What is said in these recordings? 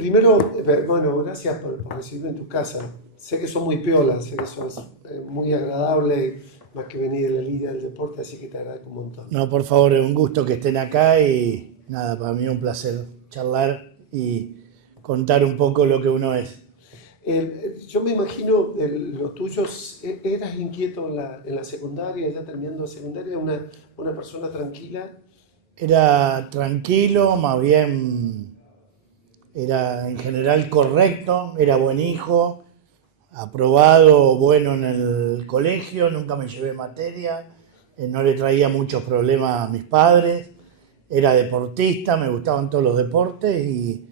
Primero, bueno, gracias por recibirme en tu casa. Sé que sos muy piola, sé que sos muy agradable, más que venir de la línea del deporte, así que te agradezco un montón. No, por favor, es un gusto que estén acá y nada, para mí es un placer charlar y contar un poco lo que uno es. Yo me imagino, los tuyos, eras inquieto en la secundaria, ya terminando la secundaria, una persona tranquila. Era tranquilo, más bien era en general correcto, era buen hijo, aprobado, bueno en el colegio, nunca me llevé materia, no le traía muchos problemas a mis padres, era deportista, me gustaban todos los deportes y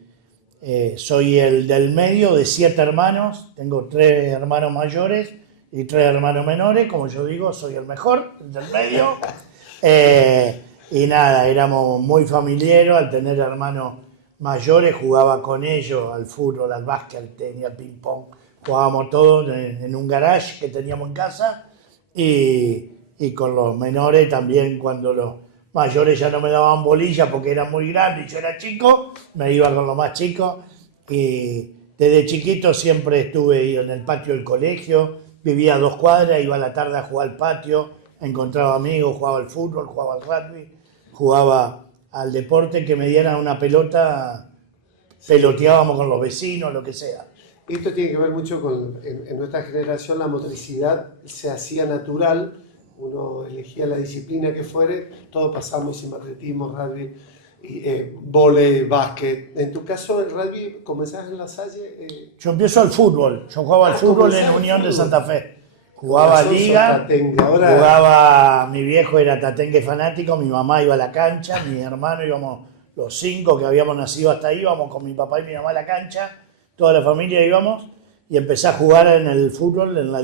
soy el del medio de 7 hermanos, tengo 3 hermanos mayores y 3 hermanos menores, como yo digo, soy el mejor, el del medio. Y nada, éramos muy familiares, al tener hermanos mayores jugaba con ellos al fútbol, al básquet, al tenis, al ping pong, jugábamos todos en un garage que teníamos en casa y con los menores también cuando los mayores ya no me daban bolilla porque eran muy grandes y yo era chico, me iba con los más chicos y desde chiquito siempre estuve en el patio del colegio, vivía a 2 cuadras, iba a la tarde a jugar al patio, encontraba amigos, jugaba al fútbol, jugaba al rugby, jugaba al deporte que me dieran una pelota, peloteábamos con los vecinos, lo que sea. Esto tiene que ver mucho con, en nuestra generación, la motricidad se hacía natural, uno elegía la disciplina que fuere, todos pasamos, hicimos atletismo, rugby, vóley, básquet. En tu caso, el rugby, ¿comenzás en La Salle? Yo empiezo al fútbol, yo jugaba al fútbol en Unión de Santa Fe. Jugaba liga, jugaba, mi viejo era tatengue fanático, mi mamá iba a la cancha, mi hermano íbamos, los 5 que habíamos nacido hasta ahí, íbamos con mi papá y mi mamá a la cancha, toda la familia íbamos y empecé a jugar en el fútbol en la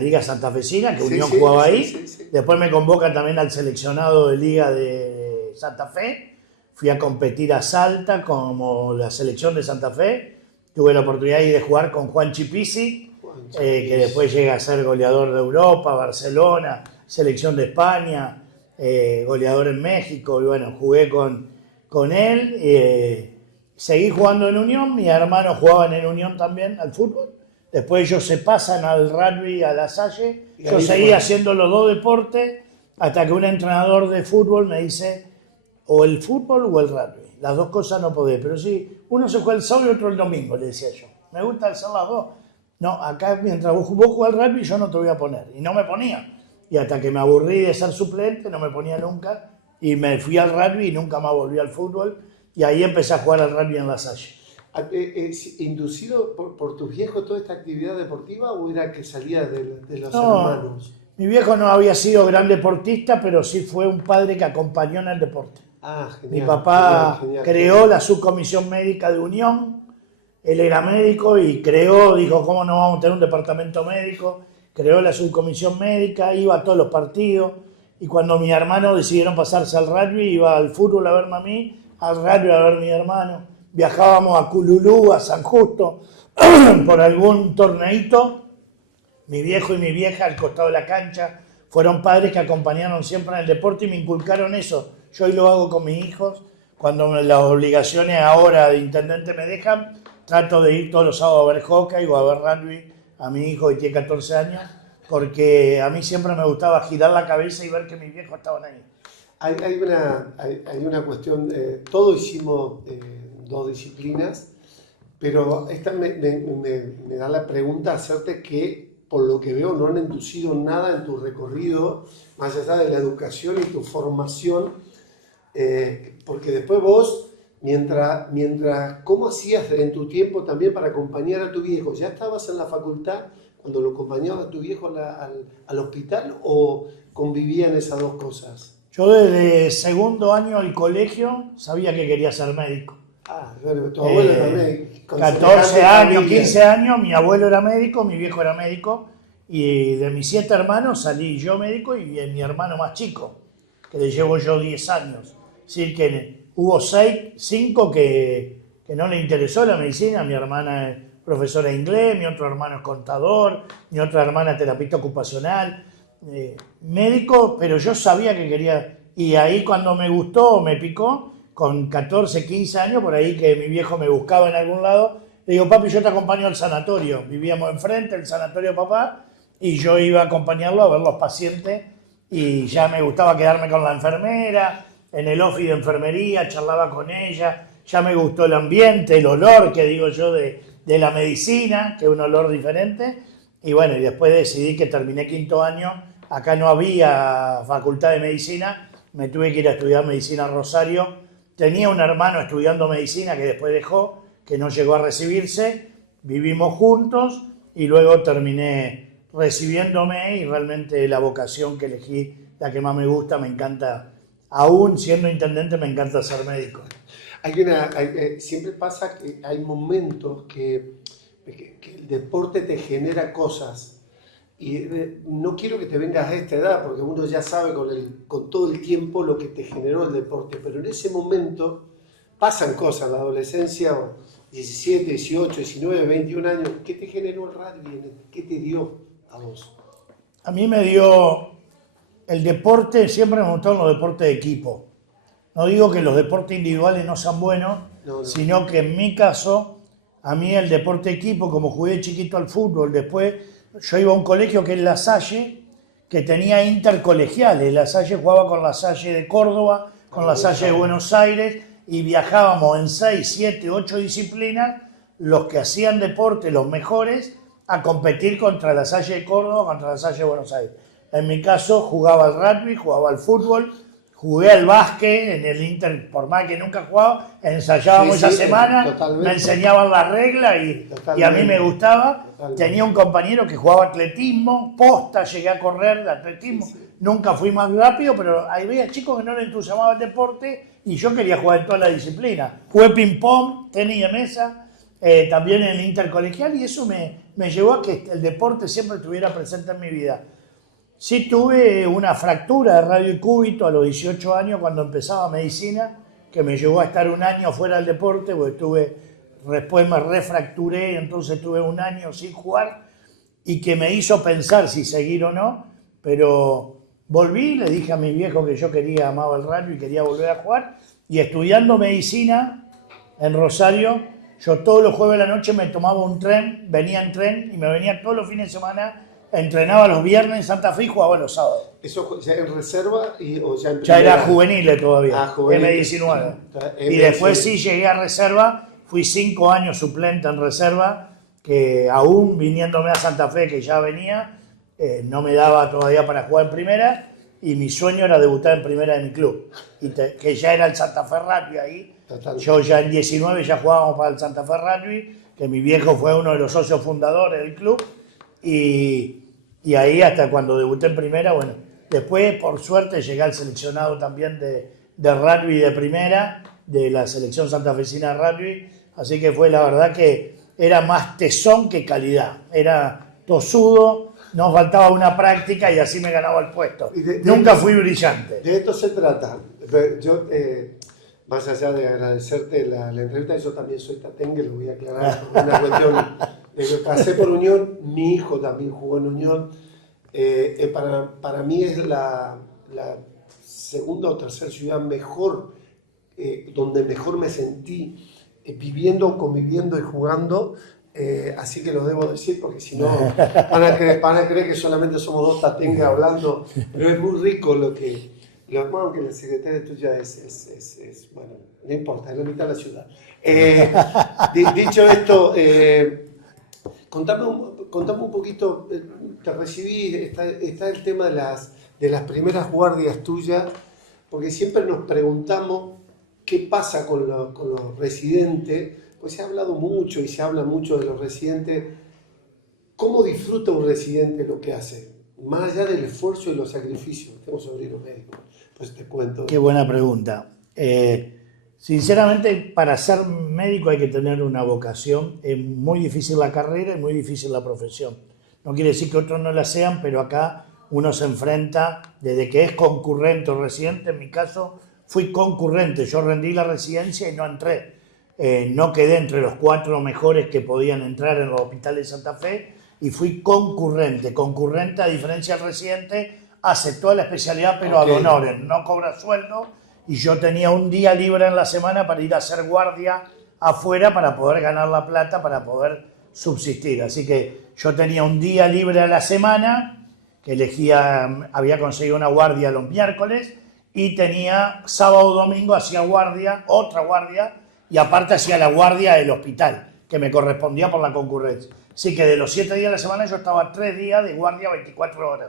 liga santafesina, que Unión jugaba ahí. Sí. Después me convocan también al seleccionado de liga de Santa Fe, fui a competir a Salta como la selección de Santa Fe, tuve la oportunidad de jugar con Juan Chipisi, que después llega a ser goleador de Europa, Barcelona, selección de España, goleador en México, y bueno, jugué con él, seguí jugando en Unión, mis hermanos jugaban en Unión también al fútbol, después ellos se pasan al rugby, a La Salle, yo seguí haciendo los 2 deportes, hasta que un entrenador de fútbol me dice, o el fútbol o el rugby, las 2 cosas no podés, pero sí, uno se juega el sábado y otro el domingo, le decía yo, me gusta hacer las 2. No, acá mientras vos jugás al rugby yo no te voy a poner. Y no me ponía. Y hasta que me aburrí de ser suplente, no me ponía nunca. Y me fui al rugby y nunca más volví al fútbol. Y ahí empecé a jugar al rugby en La Salle. ¿Inducido por tus viejos toda esta actividad deportiva o era que salía de los hermanos? Mi viejo no había sido gran deportista, pero sí fue un padre que acompañó en el deporte. Genial, mi papá genial. Creó la subcomisión médica de Unión. Él era médico y dijo, ¿cómo no vamos a tener un departamento médico? Creó la subcomisión médica, iba a todos los partidos. Y cuando mis hermanos decidieron pasarse al rugby, iba al fútbol a verme a mí, al rugby a ver a mi hermano. Viajábamos a Cululú, a San Justo, por algún torneito. Mi viejo y mi vieja al costado de la cancha fueron padres que acompañaron siempre en el deporte y me inculcaron eso. Yo hoy lo hago con mis hijos. Cuando las obligaciones ahora de intendente me dejan, trato de ir todos los sábados a ver hockey o a ver rugby a mi hijo que tiene 14 años, porque a mí siempre me gustaba girar la cabeza y ver que mis viejos estaban ahí. Hay una cuestión, todos hicimos 2 disciplinas, pero esta me da la pregunta hacerte que, por lo que veo, no han inducido nada en tu recorrido, más allá de la educación y tu formación, porque después vos, mientras, ¿cómo hacías en tu tiempo también para acompañar a tu viejo? ¿Ya estabas en la facultad cuando lo acompañabas a tu viejo al hospital o convivían esas 2 cosas? Yo desde segundo año del colegio sabía que quería ser médico. Bueno, tu abuelo era médico. 14 años, 15 años, mi abuelo era médico, mi viejo era médico, y de mis 7 hermanos salí yo médico y mi hermano más chico, que le llevo yo 10 años. Es decir, que hubo 5 que no le interesó la medicina. Mi hermana es profesora de inglés, mi otro hermano es contador, mi otra hermana es terapeuta ocupacional, médico, pero yo sabía que quería, y ahí cuando me gustó, me picó, con 14, 15 años, por ahí que mi viejo me buscaba en algún lado, le digo, papi, yo te acompaño al sanatorio. Vivíamos enfrente, el sanatorio de papá, y yo iba a acompañarlo a ver los pacientes y ya me gustaba quedarme con la enfermera, en el office de enfermería, charlaba con ella, ya me gustó el ambiente, el olor, que digo yo, de la medicina, que es un olor diferente, y bueno, y después decidí que terminé quinto año, acá no había facultad de medicina, me tuve que ir a estudiar medicina a Rosario, tenía un hermano estudiando medicina que después dejó, que no llegó a recibirse, vivimos juntos y luego terminé recibiéndome y realmente la vocación que elegí, la que más me gusta, me encanta, aún siendo intendente me encanta ser médico. Siempre pasa que hay momentos que el deporte te genera cosas y no quiero que te vengas a esta edad porque uno ya sabe con todo el tiempo lo que te generó el deporte, pero en ese momento pasan cosas en la adolescencia, 17, 18, 19, 21 años. ¿Qué te generó el rugby? ¿Qué te dio a vos? A mí me dio el deporte, siempre me gustaron los deportes de equipo. No digo que los deportes individuales no sean buenos, no. Sino que en mi caso, a mí el deporte de equipo, como jugué chiquito al fútbol, después yo iba a un colegio que es La Salle, que tenía intercolegiales. La Salle jugaba con La Salle de Córdoba, con La Salle de Buenos Aires, y viajábamos en 6, 7, 8 disciplinas, los que hacían deporte, los mejores, a competir contra La Salle de Córdoba, contra La Salle de Buenos Aires. En mi caso jugaba al rugby, jugaba al fútbol, jugué al básquet en el Inter, por más que nunca jugaba, ensayábamos esa semana, me enseñaban las reglas y a mí me gustaba. Totalmente. Tenía un compañero que jugaba atletismo, posta, llegué a correr de atletismo, nunca fui más rápido, pero había chicos que no les entusiasmaba el deporte y yo quería jugar en todas las disciplinas. Jugué ping-pong, tenis de mesa, también en el intercolegial y eso me llevó a que el deporte siempre estuviera presente en mi vida. Sí tuve una fractura de radio y cúbito a los 18 años cuando empezaba medicina, que me llevó a estar un año fuera del deporte, porque después me refracturé, entonces tuve un año sin jugar y que me hizo pensar si seguir o no, pero volví, le dije a mi viejo que yo amaba el rugby y quería volver a jugar, y estudiando medicina en Rosario, yo todos los jueves de la noche me tomaba un tren, venía en tren y me venía todos los fines de semana. Entrenaba los viernes en Santa Fe y jugaba los sábados. ¿Eso ya en reserva o ya en primera? Ya era juvenil todavía, juvenil. M19. Y después sí llegué a reserva, fui 5 años suplente en reserva, que aún viniéndome a Santa Fe, que ya venía, no me daba todavía para jugar en primera, y mi sueño era debutar en primera de mi club, que ya era el Santa Fe Rugby ahí. Total. Yo ya en 19 ya jugábamos para el Santa Fe Rugby, que mi viejo fue uno de los socios fundadores del club. Y ahí hasta cuando debuté en primera, bueno, después por suerte llegué al seleccionado también de rugby de primera, de la selección santafesina de rugby, así que fue la verdad que era más tesón que calidad, era tosudo, nos faltaba una práctica y así me ganaba el puesto. Nunca fui brillante. De esto se trata. Yo, más allá de agradecerte la entrevista, yo también soy tatengue, lo voy a aclarar, por una cuestión de que pasé por Unión, mi hijo también jugó en Unión. Para mí es la segunda o tercera ciudad mejor, donde mejor me sentí viviendo, conviviendo y jugando, así que lo debo decir porque si no van a creer que solamente somos dos tatengues hablando, pero es muy rico lo que aunque la secretaria tuya es bueno, no importa, es la mitad de la ciudad. Dicho esto, contame un poquito, te recibí, está el tema de las primeras guardias tuyas, porque siempre nos preguntamos qué pasa con los residentes, pues se ha hablado mucho y se habla mucho de los residentes, cómo disfruta un residente lo que hace, más allá del esfuerzo y los sacrificios. Tengo sobrinos médicos, pues te cuento. Qué buena pregunta. Sinceramente, para ser médico hay que tener una vocación. Es muy difícil la carrera y muy difícil la profesión. No quiere decir que otros no la sean, pero acá uno se enfrenta desde que es concurrente o residente. En mi caso fui concurrente. Yo rendí la residencia y no entré. No quedé entre los 4 mejores que podían entrar en los hospitales de Santa Fe y fui concurrente. Concurrente, a diferencia del residente, hace toda la especialidad, pero ad honorem, no cobra sueldo. y yo tenía un día libre en la semana para ir a hacer guardia afuera para poder ganar la plata, para poder subsistir. Así que yo tenía un día libre a la semana, que elegía, había conseguido una guardia los miércoles, y tenía sábado o domingo, hacía guardia, otra guardia, y aparte hacía la guardia del hospital, que me correspondía por la concurrencia. Así que de los 7 días de la semana yo estaba 3 días de guardia 24 horas.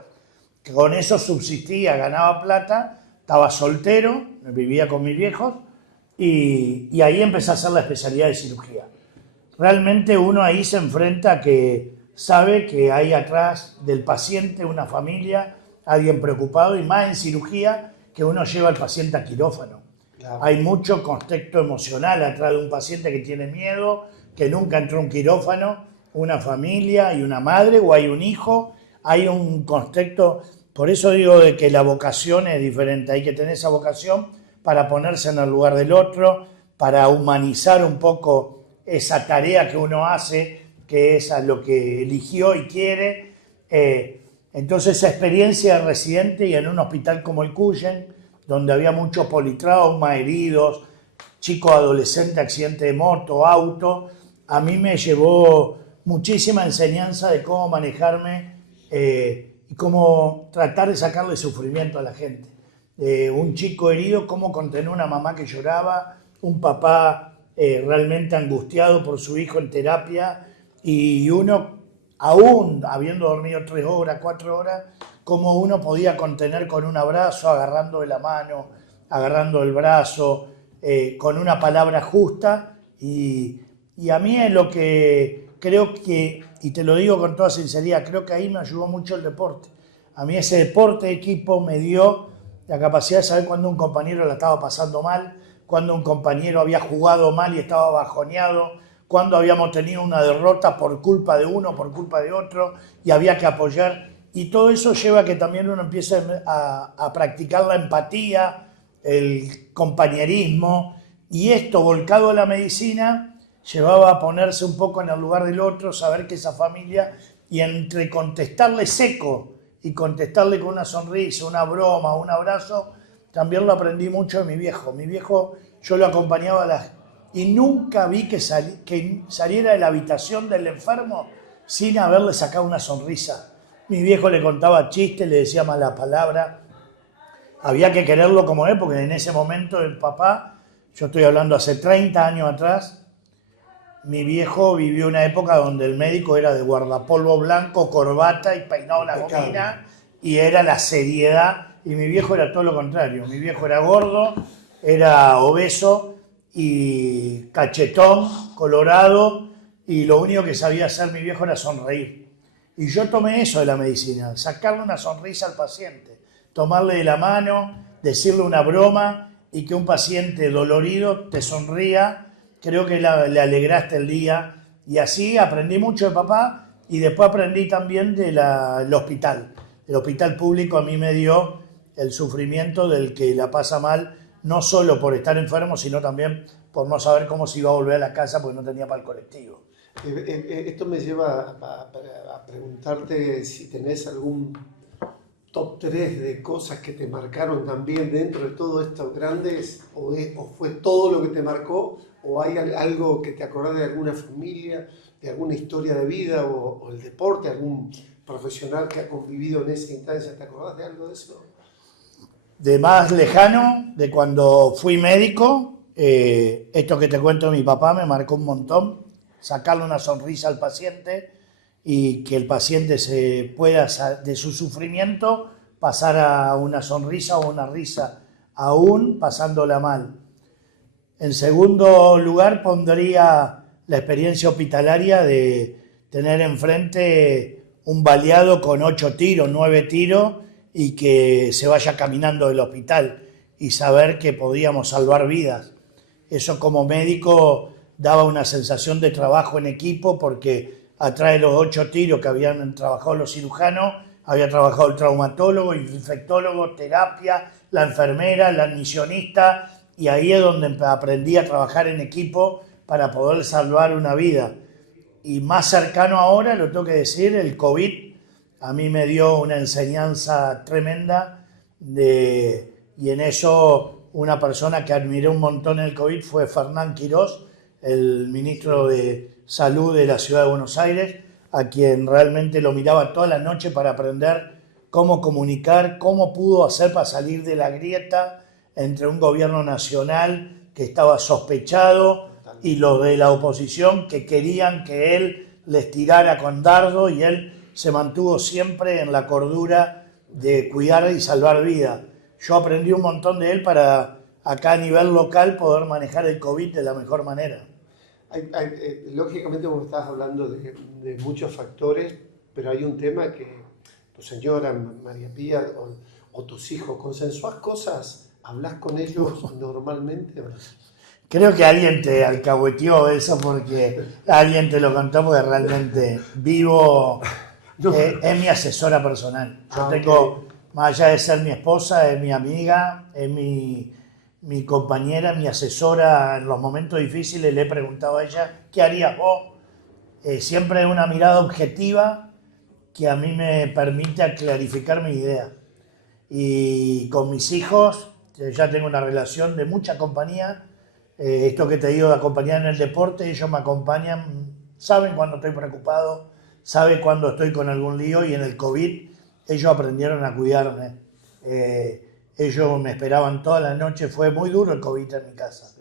Con eso subsistía, ganaba plata, estaba soltero, vivía con mis viejos, y ahí empecé a hacer la especialidad de cirugía. Realmente uno ahí se enfrenta a que sabe que hay atrás del paciente una familia, alguien preocupado, y más en cirugía, que uno lleva al paciente a quirófano. Claro. Hay mucho contexto emocional atrás de un paciente que tiene miedo, que nunca entró a un quirófano, una familia y una madre, o hay un hijo, hay un contexto. Por eso digo de que la vocación es diferente, hay que tener esa vocación para ponerse en el lugar del otro, para humanizar un poco esa tarea que uno hace, que es a lo que eligió y quiere. Entonces esa experiencia de residente y en un hospital como el Cuyen, donde había muchos politraumas, heridos, chicos adolescentes, accidente de moto, auto, a mí me llevó muchísima enseñanza de cómo manejarme y cómo tratar de sacarle sufrimiento a la gente. Un chico herido, cómo contener una mamá que lloraba, un papá realmente angustiado por su hijo en terapia, y uno, aún habiendo dormido 3 horas, 4 horas, cómo uno podía contener con un abrazo, agarrando de la mano, agarrando el brazo, con una palabra justa, y a mí es lo que creo que, y te lo digo con toda sinceridad, creo que ahí me ayudó mucho el deporte. A mí ese deporte de equipo me dio la capacidad de saber cuando un compañero la estaba pasando mal, cuando un compañero había jugado mal y estaba bajoneado, cuando habíamos tenido una derrota por culpa de uno, por culpa de otro, y había que apoyar. Y todo eso lleva a que también uno empiece a practicar la empatía, el compañerismo, y esto volcado a la medicina llevaba a ponerse un poco en el lugar del otro, saber que esa familia, y entre contestarle seco y contestarle con una sonrisa, una broma, un abrazo, también lo aprendí mucho de mi viejo. Mi viejo, yo lo acompañaba y nunca vi que saliera de la habitación del enfermo sin haberle sacado una sonrisa. Mi viejo le contaba chistes, le decía malas palabras. Había que quererlo como él, porque en ese momento el papá, yo estoy hablando hace 30 años atrás, mi viejo vivió una época donde el médico era de guardapolvo blanco, corbata y peinado la gomina, y era la seriedad, y mi viejo era todo lo contrario. Mi viejo era gordo, era obeso y cachetón, colorado, y lo único que sabía hacer mi viejo era sonreír. Y yo tomé eso de la medicina, sacarle una sonrisa al paciente, tomarle de la mano, decirle una broma, y que un paciente dolorido te sonría. Creo que le alegraste el día, y así aprendí mucho de papá, y después aprendí también del hospital. El hospital público a mí me dio el sufrimiento del que la pasa mal, no solo por estar enfermo, sino también por no saber cómo se iba a volver a la casa porque no tenía para el colectivo. Esto me lleva a preguntarte si tenés algún top 3 de cosas que te marcaron también dentro de todo esto grandes, o fue todo lo que te marcó, o hay algo que te acordás de alguna familia, de alguna historia de vida, o el deporte, algún profesional que ha convivido en esa instancia. ¿Te acordás de algo de eso? De más lejano, de cuando fui médico, esto que te cuento de mi papá me marcó un montón, sacarle una sonrisa al paciente y que el paciente se pueda, de su sufrimiento, pasar a una sonrisa o una risa, aún pasándola mal. En segundo lugar, pondría la experiencia hospitalaria de tener enfrente un baleado con 8 tiros, 9 tiros, y que se vaya caminando del hospital y saber que podíamos salvar vidas. Eso como médico daba una sensación de trabajo en equipo, porque atrás de los 8 tiros que habían trabajado los cirujanos, había trabajado el traumatólogo, el infectólogo, terapia, la enfermera, el admisionista, y ahí es donde aprendí a trabajar en equipo para poder salvar una vida. Y más cercano ahora, lo tengo que decir, el COVID a mí me dio una enseñanza tremenda, y en eso una persona que admiré un montón en el COVID fue Fernán Quirós, el ministro de Salud de la Ciudad de Buenos Aires, a quien realmente lo miraba toda la noche para aprender cómo comunicar, cómo pudo hacer para salir de la grieta entre un gobierno nacional que estaba sospechado y los de la oposición que querían que él les tirara con dardo, y él se mantuvo siempre en la cordura de cuidar y salvar vidas. Yo aprendí un montón de él para acá a nivel local poder manejar el COVID de la mejor manera. Lógicamente vos estás hablando de muchos factores, pero hay un tema que tu señora, María Pía, o tus hijos, ¿consensuás cosas? ¿Hablas con ellos normalmente? Creo que alguien te alcahueteó eso, porque alguien te lo contó, porque realmente vivo, es mi asesora personal. Yo tengo, más allá de ser mi esposa, es mi amiga, es mi compañera, mi asesora en los momentos difíciles. Le he preguntado a ella, ¿qué harías vos? Siempre una mirada objetiva que a mí me permite clarificar mi idea. Y con mis hijos ya tengo una relación de mucha compañía. Esto que te digo de acompañar en el deporte, ellos me acompañan, saben cuando estoy preocupado, saben cuando estoy con algún lío, y en el COVID ellos aprendieron a cuidarme. Ellos me esperaban toda la noche. Fue muy duro el COVID en mi casa,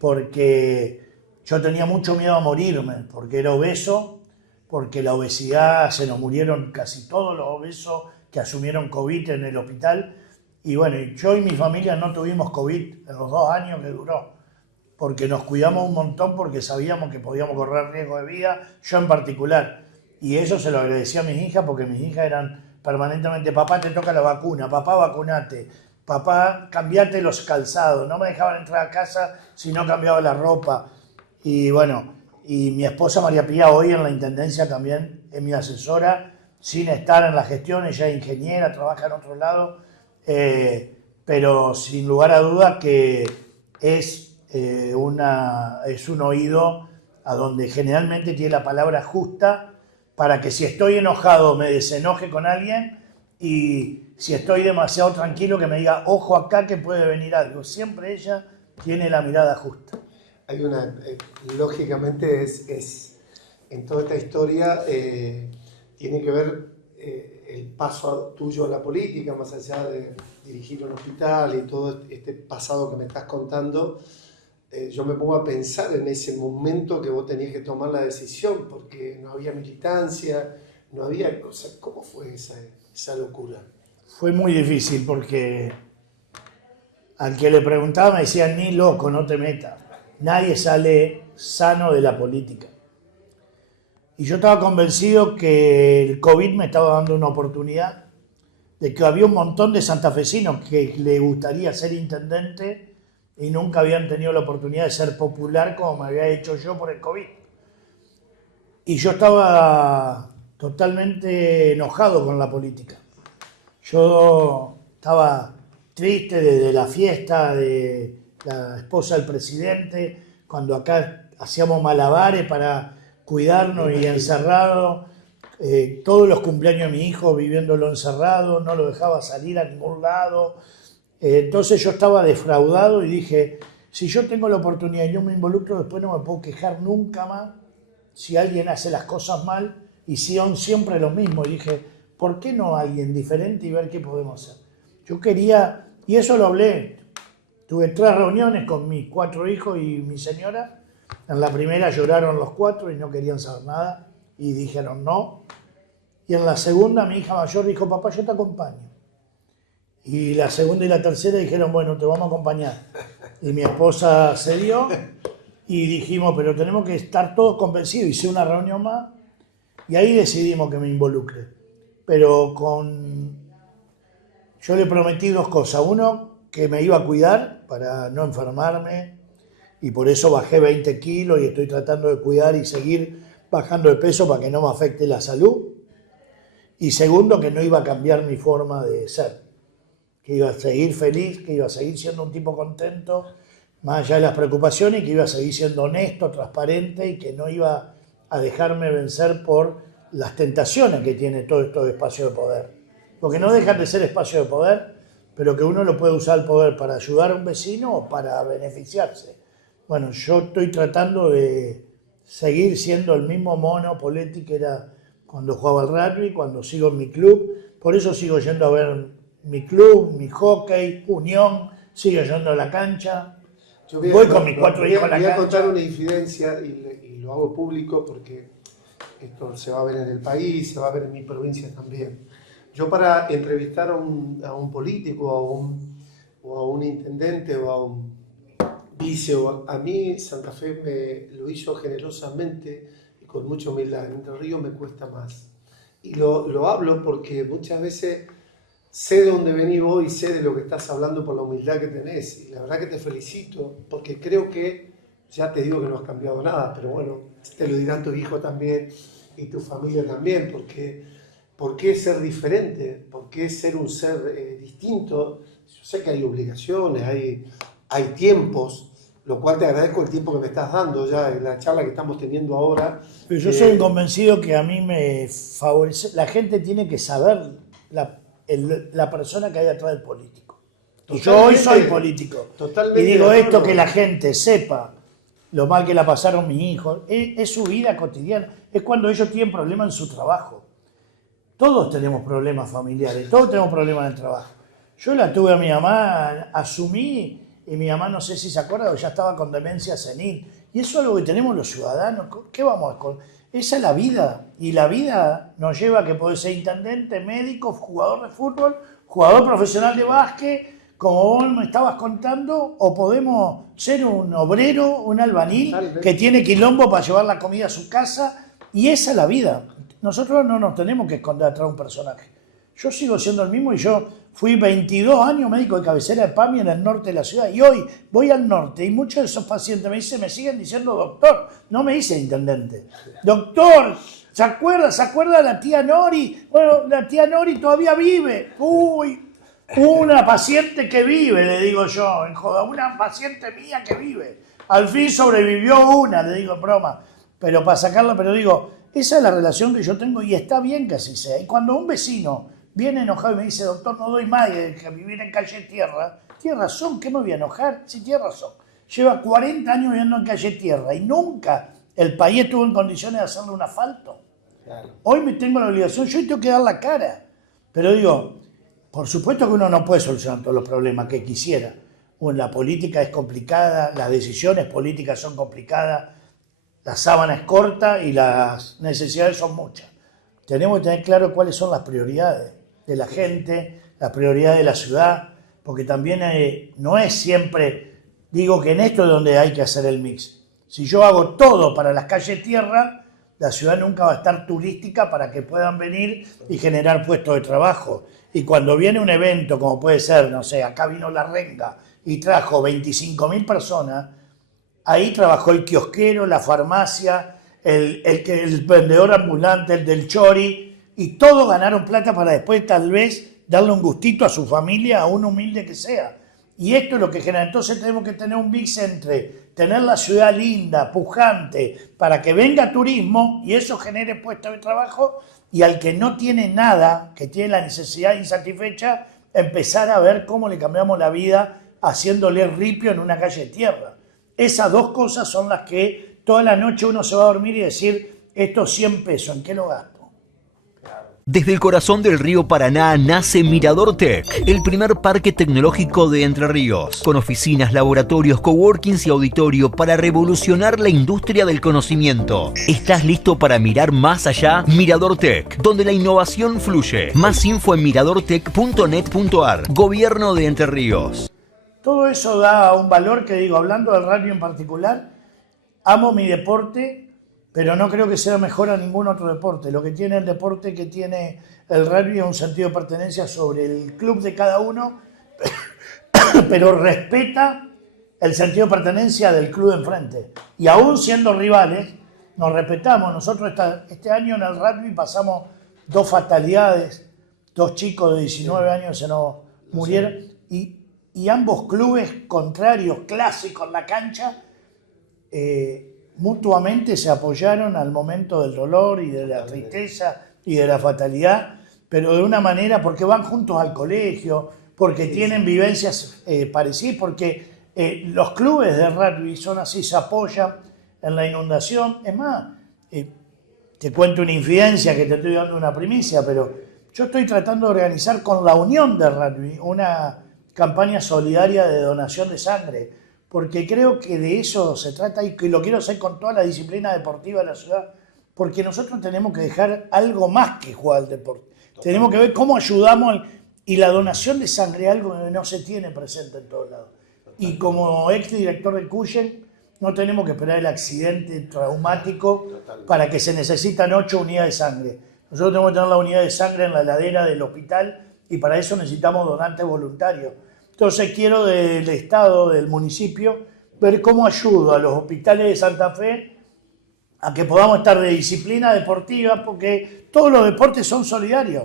porque yo tenía mucho miedo a morirme, porque era obeso, porque la obesidad, se nos murieron casi todos los obesos que asumieron COVID en el hospital. Y bueno, yo y mi familia no tuvimos COVID en los 2 años que duró, porque nos cuidamos un montón, porque sabíamos que podíamos correr riesgo de vida, yo en particular. Y eso se lo agradecía a mis hijas, porque mis hijas eran permanentemente: papá, te toca la vacuna, papá, vacunate, papá, cambiate los calzados. No me dejaban entrar a casa si no cambiaba la ropa. Y bueno, y mi esposa María Pía, hoy en la Intendencia también es mi asesora, sin estar en la gestión. Ella es ingeniera, trabaja en otro lado, pero sin lugar a duda que es un oído a donde generalmente tiene la palabra justa, para que si estoy enojado me desenoje con alguien, y si estoy demasiado tranquilo que me diga: ojo acá que puede venir algo. Siempre ella tiene la mirada justa. Hay lógicamente en toda esta historia tiene que ver el paso tuyo a la política, más allá de dirigir un hospital y todo este pasado que me estás contando. Yo me pongo a pensar en ese momento que vos tenías que tomar la decisión, porque no había militancia, no había cosas. ¿Cómo fue esa locura? Fue muy difícil, porque al que le preguntaba me decían: ni loco, no te metas. Nadie sale sano de la política. Y yo estaba convencido que el COVID me estaba dando una oportunidad, de que había un montón de santafesinos que le gustaría ser intendente y nunca habían tenido la oportunidad de ser popular como me había hecho yo por el COVID. Y yo estaba totalmente enojado con la política. Yo estaba triste desde la fiesta de la esposa del presidente, cuando acá hacíamos malabares para cuidarnos y encerrados. Todos los cumpleaños de mi hijo viviéndolo encerrado, no lo dejaba salir a ningún lado. Entonces yo estaba defraudado y dije: si yo tengo la oportunidad y yo me involucro, después no me puedo quejar nunca más si alguien hace las cosas mal y si son siempre lo mismo. Y dije: ¿por qué no alguien diferente y ver qué podemos hacer? Yo quería, y eso lo hablé. Tuve 3 reuniones con mis 4 hijos y mi señora. En la primera lloraron los 4 y no querían saber nada y dijeron no. Y en la segunda mi hija mayor dijo: papá, yo te acompaño. Y la segunda y la tercera dijeron: bueno, te vamos a acompañar. Y mi esposa cedió y dijimos: pero tenemos que estar todos convencidos. Hice una reunión más y ahí decidimos que me involucre. Pero yo le prometí 2 cosas. Uno, que me iba a cuidar para no enfermarme, y por eso bajé 20 kilos y estoy tratando de cuidar y seguir bajando de peso para que no me afecte la salud. Y segundo, que no iba a cambiar mi forma de ser, que iba a seguir feliz, que iba a seguir siendo un tipo contento, más allá de las preocupaciones, y que iba a seguir siendo honesto, transparente, y que no iba a dejarme vencer por las tentaciones que tiene todo esto de espacio de poder. Porque no dejan de ser espacio de poder, pero que uno lo puede usar el poder para ayudar a un vecino o para beneficiarse. Bueno, yo estoy tratando de seguir siendo el mismo mono Poletti que era cuando jugaba al rugby, cuando sigo en mi club. Por eso sigo yendo a ver mi club, mi hockey, Unión, sigo yendo a la cancha. Voy con mis 4 hijos a la cancha. Voy a contar una infidencia y lo hago público porque esto se va a ver en el país, se va a ver en mi provincia también. Yo para entrevistar a un político, o a un intendente, o a un vice, a mí Santa Fe me lo hizo generosamente y con mucha humildad. En Entre Ríos me cuesta más. Y lo hablo porque muchas veces sé de dónde venís vos y sé de lo que estás hablando por la humildad que tenés. Y la verdad que te felicito porque creo que, ya te digo que no has cambiado nada, pero bueno, te lo dirán tu hijo también y tu familia también, porque ¿por qué ser diferente? ¿Por qué ser un ser distinto? Yo sé que hay obligaciones, hay tiempos, lo cual te agradezco el tiempo que me estás dando ya en la charla que estamos teniendo ahora. Pero yo soy convencido que a mí me favorece, la gente tiene que saber la persona que hay atrás del político. Y yo hoy soy político. Totalmente. Y digo esto, que la gente sepa lo mal que la pasaron mis hijos. Es su vida cotidiana. Es cuando ellos tienen problemas en su trabajo. Todos tenemos problemas familiares, todos tenemos problemas en el trabajo. Yo la tuve a mi mamá, asumí, y mi mamá no sé si se acuerda, ya estaba con demencia senil. Y eso es algo que tenemos los ciudadanos. ¿Qué vamos a con? Esa es la vida. Y la vida nos lleva a que podés ser intendente, médico, jugador de fútbol, jugador profesional de básquet, como vos me estabas contando, o podemos ser un obrero, un albañil que tiene quilombo para llevar la comida a su casa. Y esa es la vida. Nosotros no nos tenemos que esconder atrás de un personaje. Yo sigo siendo el mismo y yo fui 22 años médico de cabecera de PAMI en el norte de la ciudad y hoy voy al norte y muchos de esos pacientes me siguen diciendo doctor, no me dicen intendente. Doctor, ¿se acuerda de la tía Nori? Bueno, la tía Nori todavía vive. Uy, una paciente que vive, le digo yo, en joda, una paciente mía que vive. Al fin sobrevivió una, le digo en broma, pero para sacarla, pero digo, esa es la relación que yo tengo y está bien que así sea. Y cuando un vecino viene enojado y me dice, doctor, no doy más que vivir en calle Tierra, tiene razón, ¿qué me voy a enojar? Sí, tiene razón. Lleva 40 años viviendo en calle Tierra y nunca el país estuvo en condiciones de hacerle un asfalto. Claro. Hoy me tengo la obligación, yo tengo que dar la cara. Pero digo, por supuesto que uno no puede solucionar todos los problemas que quisiera. Bueno, la política es complicada, las decisiones políticas son complicadas, la sábana es corta y las necesidades son muchas. Tenemos que tener claro cuáles son las prioridades de la gente, las prioridades de la ciudad, porque también no es siempre, digo que en esto es donde hay que hacer el mix. Si yo hago todo para las calles tierra, la ciudad nunca va a estar turística para que puedan venir y generar puestos de trabajo. Y cuando viene un evento, como puede ser, no sé, acá vino La Renga y trajo 25.000 personas, ahí trabajó el kiosquero, la farmacia, el vendedor ambulante, el del chori, y todos ganaron plata para después tal vez darle un gustito a su familia, a un humilde que sea. Y esto es lo que genera. Entonces tenemos que tener un mix entre tener la ciudad linda, pujante, para que venga turismo y eso genere puestos de trabajo, y al que no tiene nada, que tiene la necesidad insatisfecha, empezar a ver cómo le cambiamos la vida haciéndole ripio en una calle de tierra. Esas dos cosas son las que toda la noche uno se va a dormir y decir, estos 100 pesos, ¿en qué lo gasto? Desde el corazón del río Paraná nace Mirador Tech, el primer parque tecnológico de Entre Ríos, con oficinas, laboratorios, coworkings y auditorio para revolucionar la industria del conocimiento. ¿Estás listo para mirar más allá? Mirador Tech, donde la innovación fluye. Más info en miradortech.net.ar. Gobierno de Entre Ríos. Todo eso da un valor que digo, hablando del rugby en particular, amo mi deporte, pero no creo que sea mejor a ningún otro deporte. Lo que tiene el deporte que tiene el rugby es un sentido de pertenencia sobre el club de cada uno, pero respeta el sentido de pertenencia del club de enfrente. Y aún siendo rivales, nos respetamos. Nosotros este año en el rugby pasamos 2 fatalidades, 2 chicos de 19 años se nos murieron, y ambos clubes contrarios, clásicos en la cancha, mutuamente se apoyaron al momento del dolor y de la tristeza y de la fatalidad, pero de una manera, porque van juntos al colegio, porque tienen vivencias parecidas, porque los clubes de rugby son así, se apoyan en la inundación. Es más, te cuento una infidencia que te estoy dando una primicia, pero yo estoy tratando de organizar con la Unión de Rugby una campaña solidaria de donación de sangre, porque creo que de eso se trata y que lo quiero hacer con toda la disciplina deportiva de la ciudad, porque nosotros tenemos que dejar algo más que jugar al deporte. Tenemos que ver cómo ayudamos y la donación de sangre es algo que no se tiene presente en todos lados. Y como exdirector del Cuyen, no tenemos que esperar el accidente traumático para que se necesitan 8 unidades de sangre. Nosotros tenemos que tener la unidad de sangre en la heladera del hospital y para eso necesitamos donantes voluntarios. Entonces quiero del Estado, del municipio, ver cómo ayudo a los hospitales de Santa Fe a que podamos estar de disciplina deportiva, porque todos los deportes son solidarios.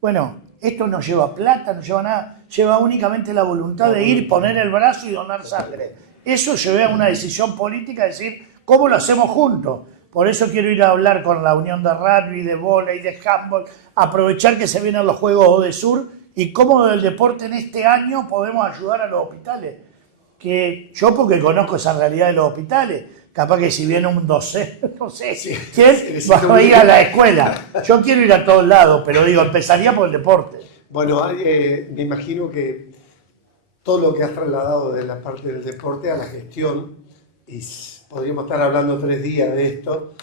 Bueno, esto no lleva plata, no lleva nada, lleva únicamente la voluntad de ir, poner el brazo y donar sangre. Eso lleva a una decisión política, decir, ¿cómo lo hacemos juntos? Por eso quiero ir a hablar con la Unión de Rugby, de Vóley, de Handball, aprovechar que se vienen los Juegos ODESUR y cómo del deporte en este año podemos ayudar a los hospitales. Que yo porque conozco esa realidad de los hospitales, capaz que si viene un docente, no sé, ¿quién va a ir a la escuela? Yo quiero ir a todos lados, pero digo, empezaría por el deporte. Bueno, me imagino que todo lo que has trasladado de la parte del deporte a la gestión, y podríamos estar hablando 3 días de esto,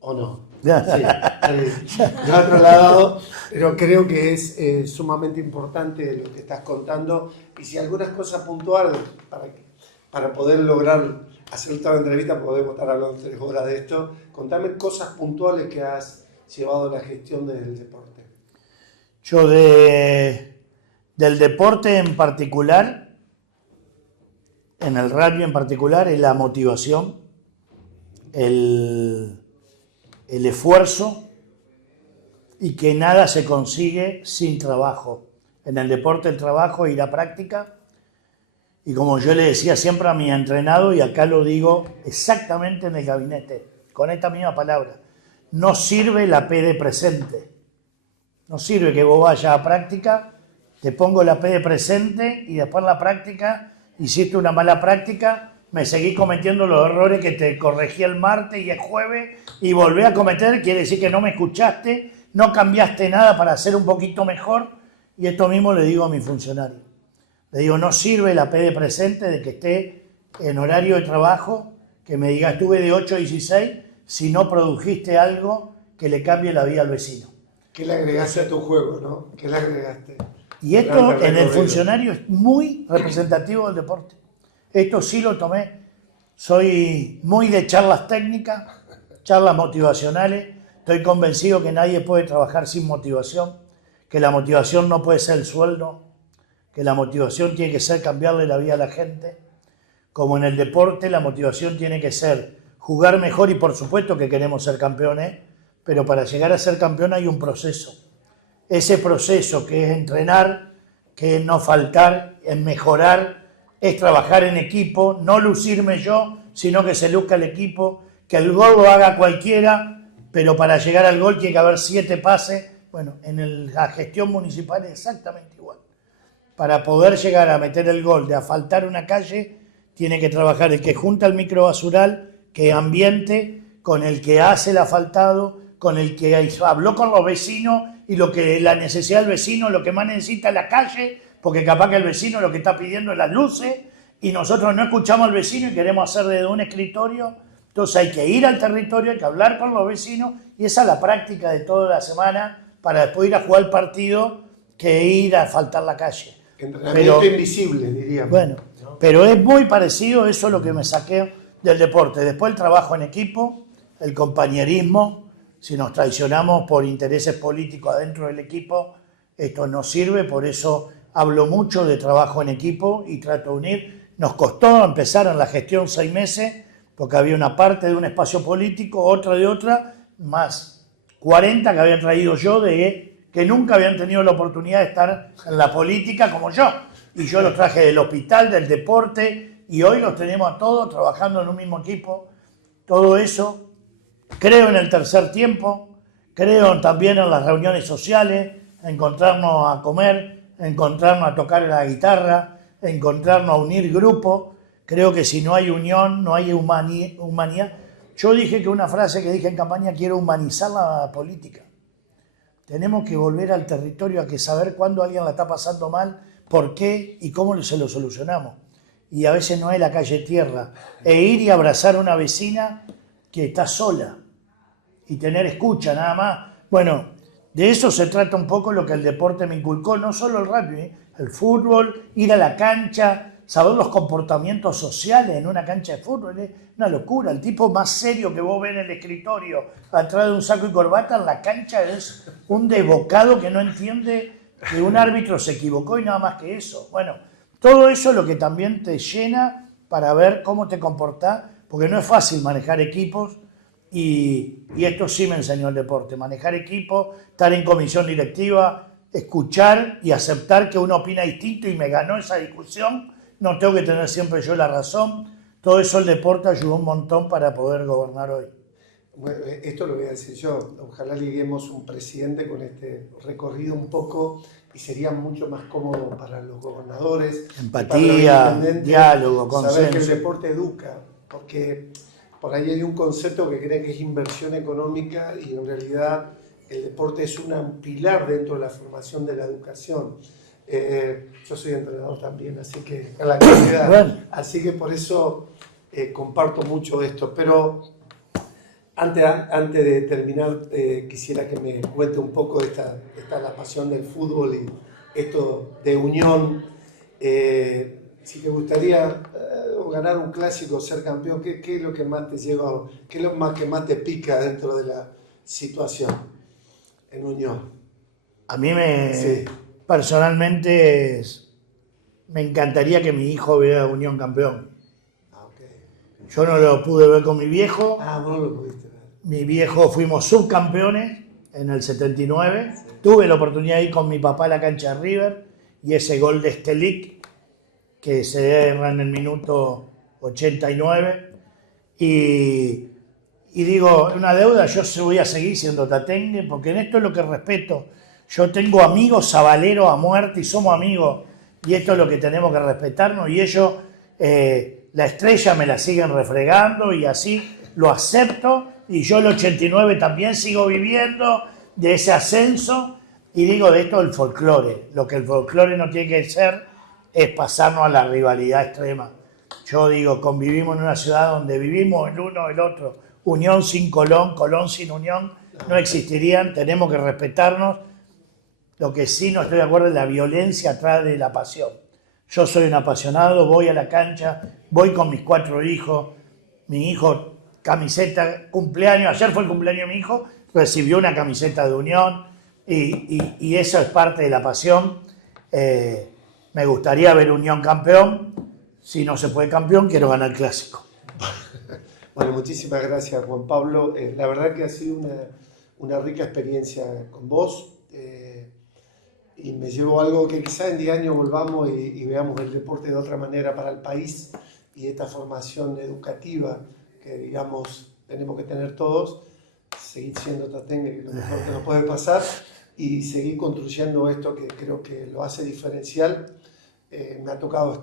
¿o no? Sí, lo has trasladado, pero creo que es sumamente importante lo que estás contando, y si algunas cosas puntuales para poder lograr hacer toda la entrevista, podemos estar hablando 3 horas de esto. Contame cosas puntuales que has llevado a la gestión del deporte. Yo del deporte en particular, en el rugby en particular, es la motivación, el esfuerzo y que nada se consigue sin trabajo. En el deporte el trabajo y la práctica. Y como yo le decía siempre a mi entrenado, y acá lo digo exactamente en el gabinete, con esta misma palabra, no sirve la P de presente. No sirve que vos vayas a práctica, te pongo la P de presente y después en la práctica hiciste una mala práctica, me seguís cometiendo los errores que te corregí el martes y el jueves y volví a cometer, quiere decir que no me escuchaste, no cambiaste nada para hacer un poquito mejor. Y esto mismo le digo a mi funcionario. Le digo, no sirve la P de presente de que esté en horario de trabajo, que me diga estuve de 8 a 16, si no produjiste algo que le cambie la vida al vecino. ¿Qué le agregaste a tu juego, no? ¿Qué le agregaste? Y esto en el funcionario es muy representativo del deporte. Esto sí lo tomé. Soy muy de charlas técnicas, charlas motivacionales. Estoy convencido que nadie puede trabajar sin motivación, que la motivación no puede ser el sueldo, que la motivación tiene que ser cambiarle la vida a la gente. Como en el deporte, la motivación tiene que ser jugar mejor y por supuesto que queremos ser campeones, pero para llegar a ser campeón hay un proceso. Ese proceso que es entrenar, que es no faltar, es mejorar, es trabajar en equipo, no lucirme yo, sino que se luzca el equipo, que el gol lo haga cualquiera, pero para llegar al gol tiene que haber 7 pases. Bueno, en la gestión municipal es exactamente igual. Para poder llegar a meter el gol de asfaltar una calle, tiene que trabajar el que junta el microbasural, que ambiente, con el que hace el asfaltado, con el que habló con los vecinos y lo que la necesidad del vecino, lo que más necesita es la calle, porque capaz que el vecino lo que está pidiendo es las luces y nosotros no escuchamos al vecino y queremos hacer desde un escritorio. Entonces hay que ir al territorio, hay que hablar con los vecinos y esa es la práctica de toda la semana para después ir a jugar el partido que ir a asfaltar la calle. Entrenamiento invisible, diríamos. Bueno, pero es muy parecido, eso es lo que me saqué del deporte. Después el trabajo en equipo, el compañerismo. Si nos traicionamos por intereses políticos adentro del equipo, esto no sirve, por eso hablo mucho de trabajo en equipo y trato de unir. Nos costó empezar en la gestión 6 meses, porque había una parte de un espacio político, otra de otra, más 40 que había traído yo que nunca habían tenido la oportunidad de estar en la política como yo. Y yo los traje del hospital, del deporte, y hoy los tenemos a todos trabajando en un mismo equipo. Todo eso. Creo en el tercer tiempo, creo también en las reuniones sociales, encontrarnos a comer, encontrarnos a tocar la guitarra, encontrarnos a unir grupos. Creo que si no hay unión, no hay humanidad. Yo dije que una frase que dije en campaña, quiero humanizar la política. Tenemos que volver al territorio, a que saber cuándo alguien la está pasando mal, por qué y cómo se lo solucionamos. Y a veces no es la calle tierra. E ir y abrazar a una vecina que está sola y tener escucha nada más. Bueno, de eso se trata un poco lo que el deporte me inculcó, no solo el rugby, el fútbol, ir a la cancha, saber los comportamientos sociales en una cancha de fútbol. Es una locura. El tipo más serio que vos ves en el escritorio, atrás de un saco y corbata, en la cancha es un desbocado que no entiende que un árbitro se equivocó y nada más que eso. Bueno, todo eso es lo que también te llena para ver cómo te comportás, porque no es fácil manejar equipos. Y esto sí me enseñó el deporte, manejar equipo, estar en comisión directiva, escuchar y aceptar que uno opina distinto y me ganó esa discusión, no tengo que tener siempre yo la razón. Todo eso el deporte ayudó un montón para poder gobernar hoy. Bueno, esto lo voy a decir yo, ojalá lleguemos un presidente con este recorrido un poco y sería mucho más cómodo para los gobernadores, empatía, diálogo, consenso. Saber que el consenso. deporte educa, porque por ahí hay un concepto que creen que es inversión económica y en realidad el deporte es un pilar dentro de la formación de la educación. Yo soy entrenador también, así que a la actualidad, Bueno. Así que por eso comparto mucho esto. Pero antes de terminar, quisiera que me cuente un poco esta la pasión del fútbol y esto de unión. Si te gustaría ganar un clásico, ser campeón, ¿qué es lo que más te lleva, qué es lo que más te pica dentro de la situación en unión? A mí Sí. personalmente me encantaría que mi hijo vea Unión campeón. Ok. Yo no lo pude ver con mi viejo. Vos no lo pudiste ver. Mi viejo fuimos subcampeones en el 79. Sí. Tuve la oportunidad de ir con mi papá a la cancha de River y ese gol de Stelic que se erra en el minuto 89. Y digo, una deuda, yo voy a seguir siendo tatengue, porque en esto es lo que respeto. Yo tengo amigos sabaleros a muerte y somos amigos, y esto es lo que tenemos que respetarnos, y ellos, la estrella me la siguen refregando, y así lo acepto, y yo el 89 también sigo viviendo de ese ascenso, y digo de esto el folclore. Lo que el folclore no tiene que ser es pasarnos a la rivalidad extrema. Yo digo, convivimos en una ciudad donde vivimos el uno el otro. Unión sin Colón, Colón sin Unión, no existirían, tenemos que respetarnos. Lo que sí no estoy de acuerdo es la violencia atrás de la pasión. Yo soy un apasionado, voy a la cancha, voy con mis 4 hijos, mi hijo, camiseta, cumpleaños, ayer fue el cumpleaños de mi hijo, recibió una camiseta de Unión y eso es parte de la pasión. Me gustaría ver Unión campeón, si no se puede campeón, quiero ganar el clásico. Bueno, muchísimas gracias, Juan Pablo. La verdad que ha sido una rica experiencia con vos y me llevo algo que quizá en 10 años volvamos y veamos el deporte de otra manera para el país y esta formación educativa que, digamos, tenemos que tener todos, seguir siendo tatengue, que es lo mejor que nos puede pasar, y seguir construyendo esto que creo que lo hace diferencial. Me ha tocado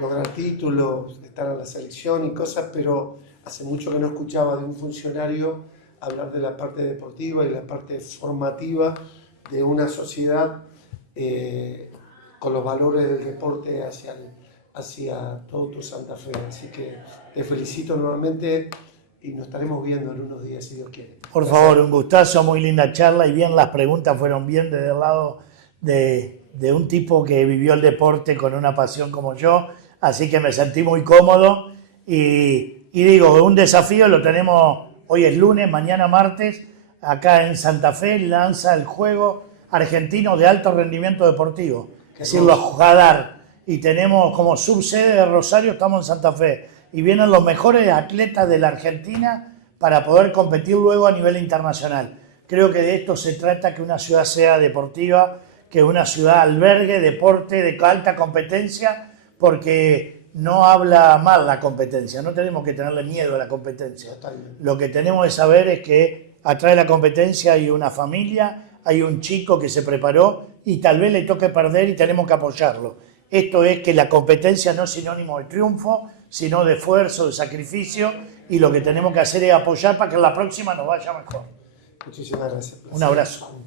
lograr títulos, estar en la selección y cosas, pero hace mucho que no escuchaba de un funcionario hablar de la parte deportiva y la parte formativa de una sociedad con los valores del deporte hacia todo tu Santa Fe. Así que te felicito nuevamente y nos estaremos viendo en unos días, si Dios quiere. Por favor, un gustazo, muy linda charla, y bien las preguntas fueron bien desde el lado de un tipo que vivió el deporte con una pasión como yo, así que me sentí muy cómodo y digo, un desafío lo tenemos, hoy es lunes, mañana martes, acá en Santa Fe lanza el juego argentino de alto rendimiento deportivo, es decir, los Jadar, y tenemos como subsede de Rosario, estamos en Santa Fe, y vienen los mejores atletas de la Argentina para poder competir luego a nivel internacional. Creo que de esto se trata, que una ciudad sea deportiva, que una ciudad albergue deporte de alta competencia, porque no habla mal la competencia, no tenemos que tenerle miedo a la competencia. Totalmente. Lo que tenemos que saber es que atrás de la competencia hay una familia, hay un chico que se preparó y tal vez le toque perder y tenemos que apoyarlo. Esto es que la competencia no es sinónimo de triunfo, sino de esfuerzo, de sacrificio, y lo que tenemos que hacer es apoyar para que en la próxima nos vaya mejor. Muchísimas gracias. Un abrazo.